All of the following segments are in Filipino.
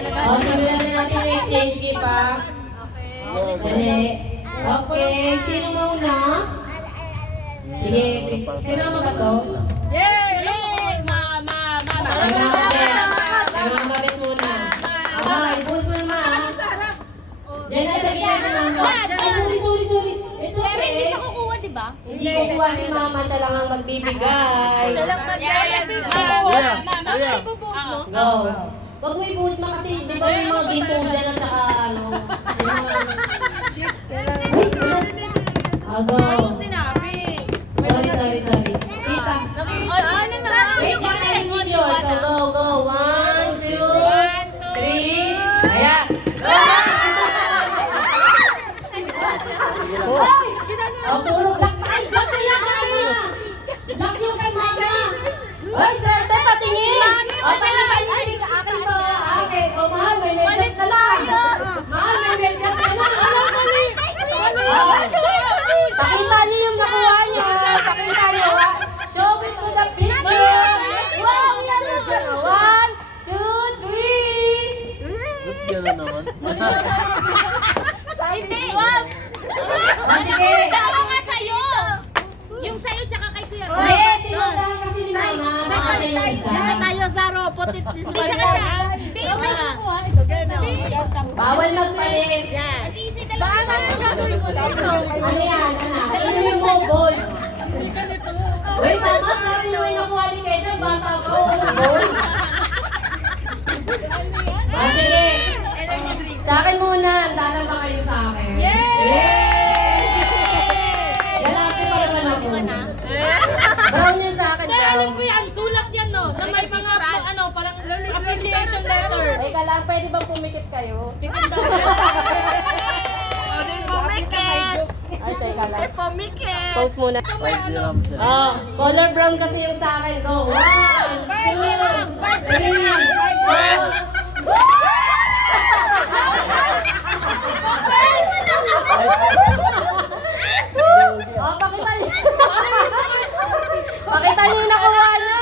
simulan na natin yung exchange gift ha. Dali. Okay, sino mauna? Sige, kinama ba to? Mabit muna. Ibus mo naman. Diyan na sa gitna naman ko. Sorry. It's okay. Pero hindi siya kukuha, di ba? Hindi kukuha si mama, siya lang ang magbibigay. Go. Huwag mo ibuhos mo kasi, di ba may mga ginto dyan at saka ano. Go. Sorry. Tita. Wait, go. One, two, three. Ayan. Puro black pa. Ay, black yung kay mama. Ay, sir, patingin. Okay, mahal, may medyas ka lang. Pakita niyo yung nakuha niyo. Pakita niyo. Show it to the picture. Wow, yan na siya. 1, 2, 3. Ba't gano'n naman? Hindi! Sige. Dawa nga sa'yo! Yung sa'yo tsaka kay Kuya Ron. Sige, sinundahan kasi ni mama. Saka yung isa. Saka tayo sa ropotit ni Hindi siya kasi. Hindi yung may kukuha. Bawal magpalit. Ati isa dalawa. Ano yan, anak? Ano yung mobile? Uy, mama, sabi nyo yung nakuha ni Kesha, bata ko. Sige. Sa akin muna, handa ba kayo sa akin? Yay! Lalaki pa naman ako. Brown yun sa akin, Dahil brown. alam ko yan, sulat yan no, na may mga parang appreciation letter. Teka lang, pwede bang pumikit kayo? Ay, teka lang. Pause muna. 5 dirhams yan. Color brown kasi yung sa akin. Go. 1, 2, 3, 4. Pakita niyo. Pakita niyo yung nakuha niyo.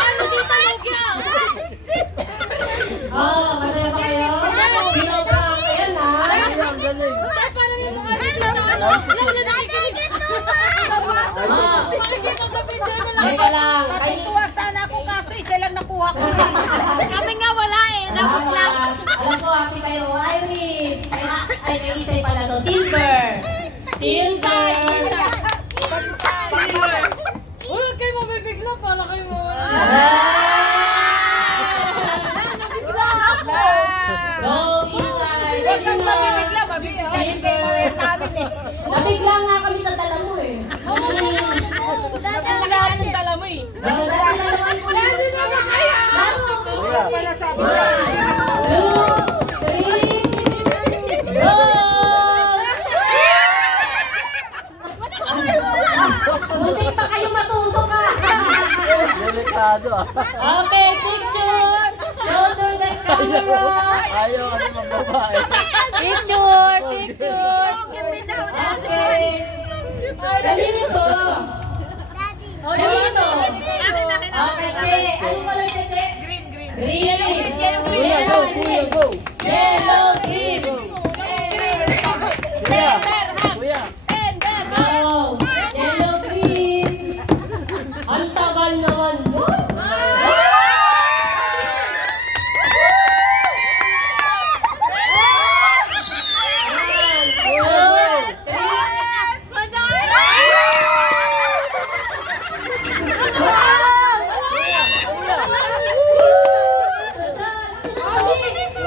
Ano dito, Lugia? Masaya ba kayo? Pinoprank ko yan, ha? Parang yung mukha dito sa ano? Makikita sa video na lang. Teka lang. Tuwa sana ako kaso isa lang nakuha ko. Kami nga wala eh. Nabot lang. Alam ko, happy kayo. Irish. Ay, kay Isay pala to. Silver. Silver. Uy, huwag kayo mabibigla para kayo mawala. Go, Isay. Huwag kang mabibigla. Mabibigla. Hindi mo eh sa amin eh. Nabigla nga kami sa dala mo eh. Wala akong dala mo eh. Dalawan ko lang. Wala sa amin. 1, 2, 3, go! Muntik pa kayo matusok ha. Delikado ah. Okay, picture. Go to the camera. Ayaw ka naman babae. Picture. Okay. Kanino to? Kanino to? Okay, Tete. Anong color, Tete? Green. Kuya, go! Kuya, go! Yellow, green. Kuya! Kuya! Wow. Yellow, green. Ang tagal naman mo.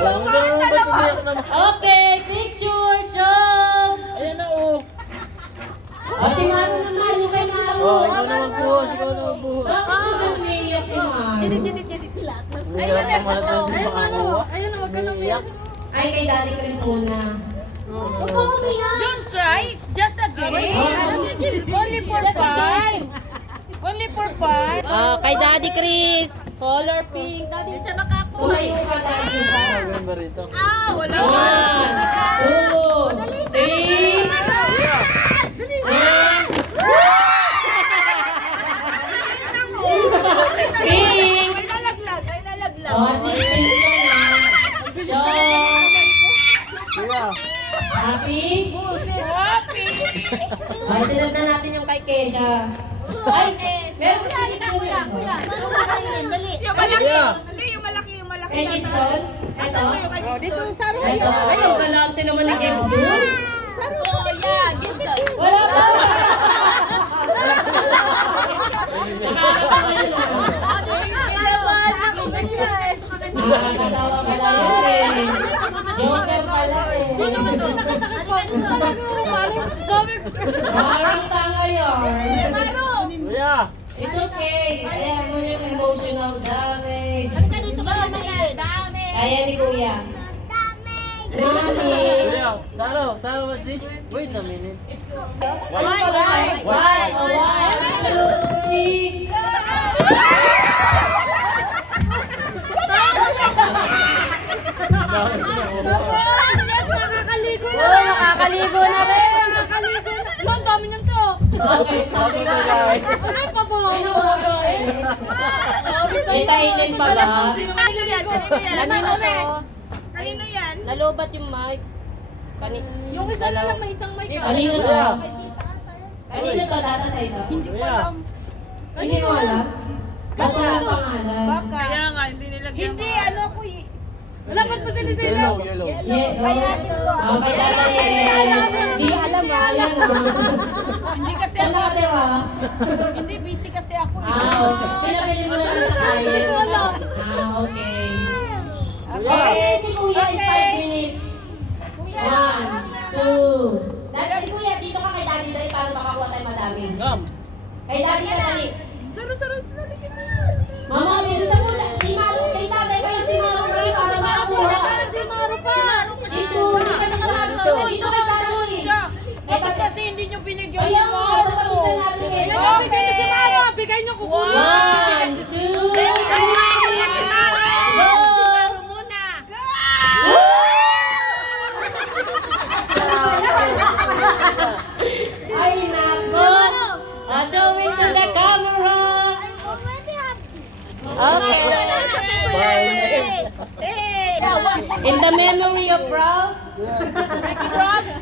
Walang ganun, ba't umiyak naman? Okay, picture, show. Ayan na oh! Si Maro naman, yung kay Maro. Oh, ikaw naman buhos, ikaw naman buhos. Umiiyak si Maro. Ay, naman ito, hindi makakuha. Ayun, huwag ka nang umiyak. Ay, kay Daddy Chris muna. Huwag ka umiyak. Don't cry. It's just a game. Only for fun. Only for fun. Kay Daddy Chris. Color pink. Daddy, siya nakakuha. Tumayo ka, Daddy. Maganda rito. Wala. 1, 2, 3. Pink. Ay nalaglag. Oh, pink yan, ah. Happy? Buset. Happy. Ay, sunod na natin yung kay Kesha. Ay, meron si Gibson yan. Yung malaki. Hindi, yung malaki, yung malaki. Kay Gibson? Ito? Dito, Saro. Ito. Ay, yung galante naman ni Gibson. Oh, yan. Gibson. Wala pa. Nakakatawa yun. Nakakatawa ka na yun eh. Joker pala eh. Parang tanga yun. Kuya! It's okay. Ayan mo yung emotional damage. Dami. Ayan ni Kuya. Mami. Kuya! Saro, what's this? Wait a minute. Ano pala? One, two, three. Nakakaligo na. Oh, nakakaligo na rin. Nakakaligo na. Ang dami niyan to. Okay, sabi ko lang. Ano yung pabuhay na mga Itainin pa ba? Kanino to? Kanino yan? Nalobat yung mic. Yung isa na lang may isang mic. Kanino to? Kanino to? Data sa ito? Kuya! Hindi mo alam? Ba't walang pangalan? Baka. Kaya nga, hindi nilagyan. Hindi, ano ko Dapat pa sila sila. Yellow. Kayatin ko. Okay, data yan. Hindi alam ba? Ayan mo. Hindi kasi Saan ako. nakatira? Hindi, busy kasi ako. Okay. Pinabili mo lang sa client. Okay. Okay, si Kuya is 5 minutes. 1, 2. Dati si Kuya, dito ka kay Daddy Day para makakuha tayo madami. Come! Kay Daddy ka dali. Saro, sinali ka na. Mama, medyo sa mula. Si Maro, kay Tatay kayo si Maro para makakuha. Si Maro pa. Dito, hindi ka sa Maro. Dito kay Daddy. Bakit kasi hindi nyo binigyan Kaya yung mo, mga sa pag-isa natin kayo. Bigay niyo si Maro. Bigay niyo kukuha. 1, 2, 3. Go! muna. Ay, nako! Show it to the camera! Okay. In the memory of Rob,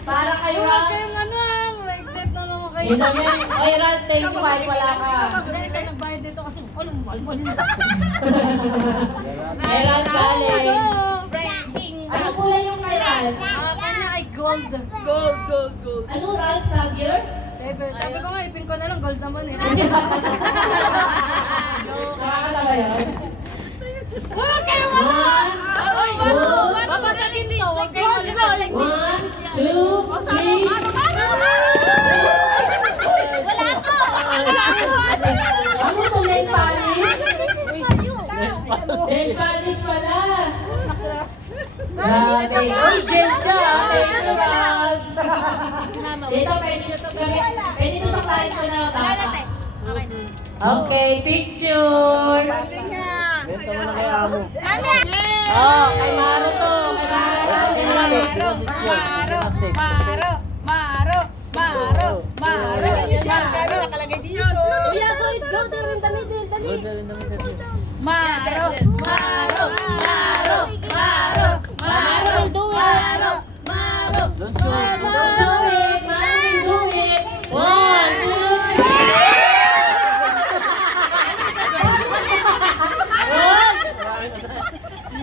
para kay Rob. Kayong ano ma-accept na naman kayo. In the memory, oy Rob, thank you kahit wala ka. Dahil siya nagbayad dito kasi alam mo, malmal na. Kay Rob galing. Branding. Ano kulay yung kay Rob? Kanya ay gold. Gold. Ano Rob, Xavier? Sabi ko nga, ipin ko na lang, gold naman eh. Nakakatawa yun. Huwag kayong ano! One, Papasakin dito, huwag kayong ano. 1, 2, 3. Wala ko. Ano to, nail polish? Nail polish pala. Grabe. Uy, gel siya. Thank you, Rob. Dito, pwede ito sa client ko na. Okay na. Okay, picture. Benta mo na kay Amo. Oh, kay Maro to. Kay Maro. Maro. Nakalagay dito. Kuya, go na rin, dami din, dali. Gold na rin naman dito. Maro. Maro, do it. Don't show it. Don't show it. Maro, do it. 1, 2, 3.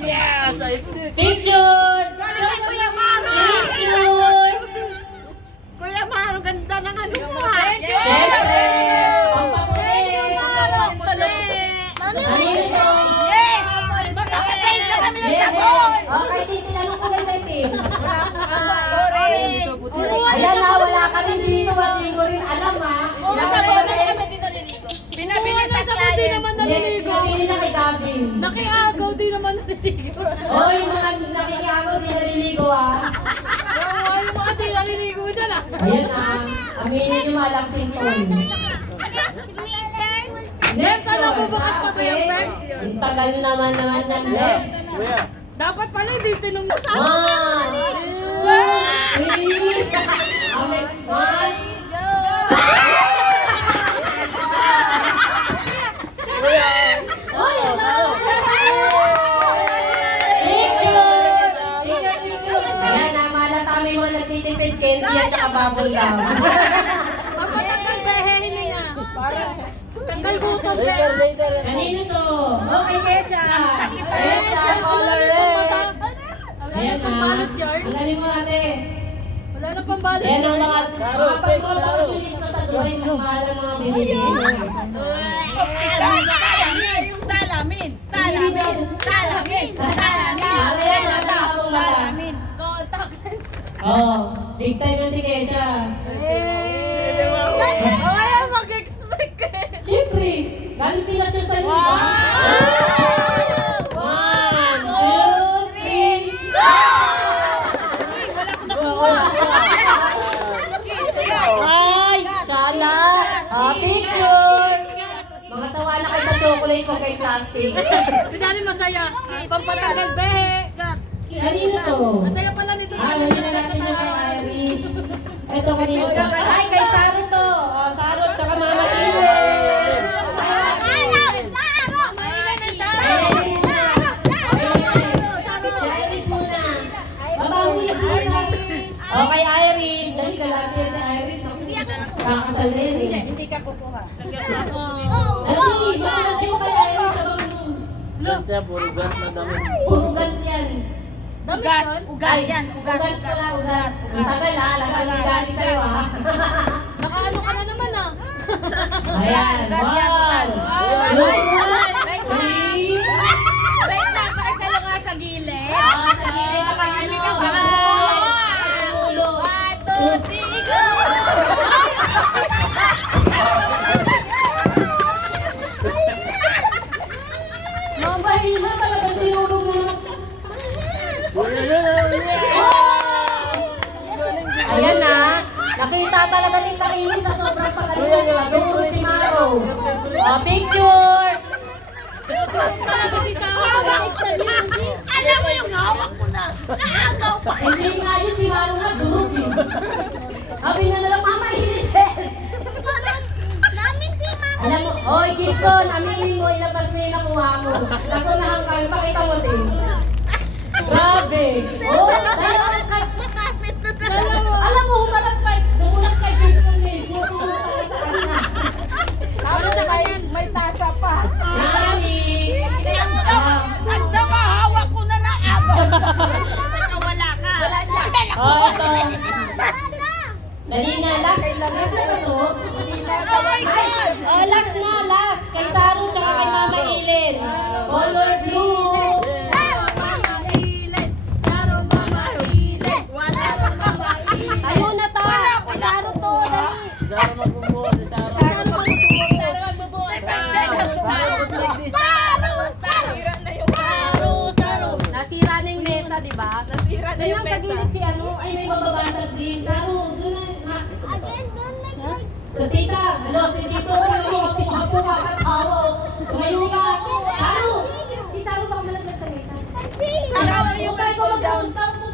Yes! I did! Picture. Kuya Maro. Picture. Kuya Maro, ganda ng ano mo ha. Siyempre. Pampapulit. Mami, Ano ito? Yes! Magkakasave na kami ng Yes. sabon. Okay, Titi, anong kulay sa itim? Orange. Ayan na, wala ka rin dito. Hindi ko rin alam ha. Nasa bola na kami din naliligo. Pinabili sa Di client. naman Yes, naliligo. pinabili na kay Gavin. Nakiagaw, di naman naliligo. Oh, yung mga nakikiagaw, di naliligo ah. Yung mga di naliligo dyan ah. Ayan ah. Aminin yung malaksing phone. Next Sana yun. bubukas pa ba yung friends? Ang tagal naman ng next. Kuya! Dapat pala hindi tinong... 1, 2, 3. Okay, 1. Oh, yun na. Picture. Ayan na, malatami mo nagtitipid candy at saka bubble gum. Papatanggal behehin niya. Tanggal gutom. Later, later. Kanino to? Okay, Kesha. Kesha, color red. Wala Ayan na pang balot jar. Ang galing mo ate. Wala na pang balot Ayan jar. ang mga pag-promotionist na tatuloy ng mahal ang mga binili. Salamin! Yung salamin! Salamin! Salamin! Ayan, natapong mata. Salamin! Oh, big time yan si Kesha. Ay, mag-expect eh. Siyempre, galing Pinas yun sa inyo. One, two, three. Ay, shala. Picture. Mga sawa na kayo sa chocolate ko kay plastic. Pinali masaya. Pampatanggal behe. Kanino to? Masaya pala nito sa Hindi na natin yung kay Irish. Ito kanino to? Ay, kay Saro to. Oh, Saro, tsaka Mama Ilen. Si Irish muna. Babawi si Irish. Oh, kay Irish. Dali ka lang si Irish. Kakasal na yun eh. Hindi ka kukuha. Dali, bakit yung kay Irish? Abang mo. Ganda, puro gat na damit. Puro gan yan. Ugat! Ugat yan! Ugat! Ugat pala, ugat. Ang tagal ha, lagang galing sa'yo ha. Naka ano ka na naman ah. Ayan, Ugat yan! Ugat! three. Wait lang, para sa'yo nga sa gilid. Ah, sa gilid na kayo, no? Baka ulo. 1, 2, 3, go! Mabahila talagang tinulog mo naman. Ayan na. Nakita talaga ni Kainin sa sobrang pagaling ng adoro si Maro. Oh, picture! Alam mo yung hawak mo na! Naagaw pa! Hindi nga yun si Maro nga, durog eh. Sabi na nalang, Mama, Hilibel! Alam mo, oy Gibson, aminin mo, ilabas mo yung nakuha mo. Nakunahan kami, pakita mo din. Grabe! Oh, dalawa kay... Alam mo, humarap kay... Dumulat kay Gibson eh. Sumusunod para sa kanya. Tapos may tasa pa. Nani! Ang sama, hawak ko na naagaw! Wala ka! Wala siya! Oh, ito. Dali na, last na so. Oh my God! Oh, last na, last. Kay Saru, tsaka kay Mama Ilen. Color blue. Ayun na ta. Kay Saru to, dali. Sara magbubuo, si Sara. Nasira na yung mesa, di ba? Nasira na yung mesa. Sa gilid si ano, ay may mababasag din. Saru, doon na. Sa tita, hello, si Tito, ako kakatawa. Ngayon ka, Saru, si Saru pa malaglag sa mesa. Saru, yung kay ko mag-gusta mo.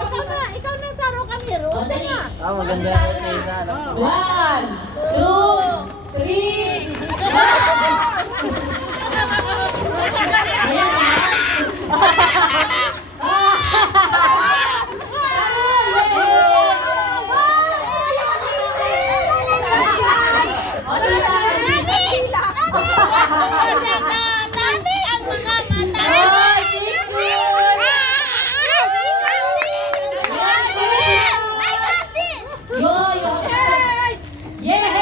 Ikaw na saro kami, Rose. O, dali. Maganda yung kaysa. 1, 2, 3. Ayan na.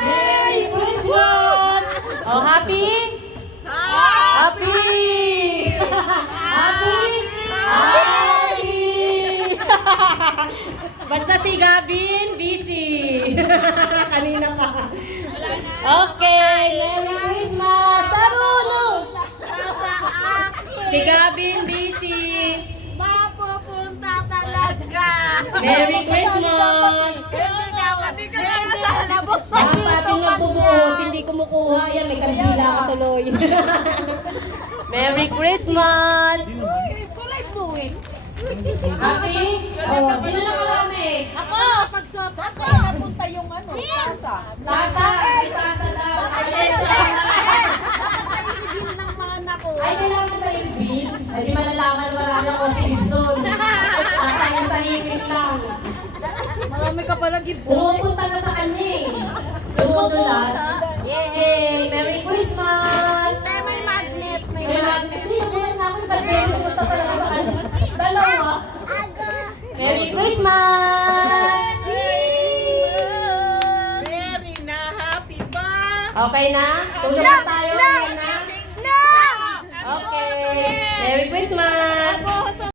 Merry Christmas! Oh, happy? Happy! Happy! Basta si Gavin, busy. Kanina pa. Okay, Merry Christmas! Saruno! Si Gavin, busy. Mapupunta talaga! Merry Christmas! Hindi ka na nasalabot! Dapat yung nagbubuhos, hindi kumukuha. Yan, may kandila ka tuloy. Merry Christmas! Kulay buwin! Happy? Oh, sino nakarami? Ako! Saan ka napunta yung ano? Tasa? Tasa! May tasa daw. Ay, Hindi ng mga anak ko. ay, kailangan ba yung bin? Ay, di malalaman marami ako si Gibson. At ayun tahimik lang. Dami ka pala gifts. Pumupunta na sa kanya eh. Dumudulas. Yay! Merry Christmas! May magnet. May magnet. Hindi, wala na ako. Ba't may pumunta talaga sa kanya? Dalawa. Merry Christmas! Very na happy ba? Okay na? Tulog na tayo. Okay na? Okay. Merry Christmas!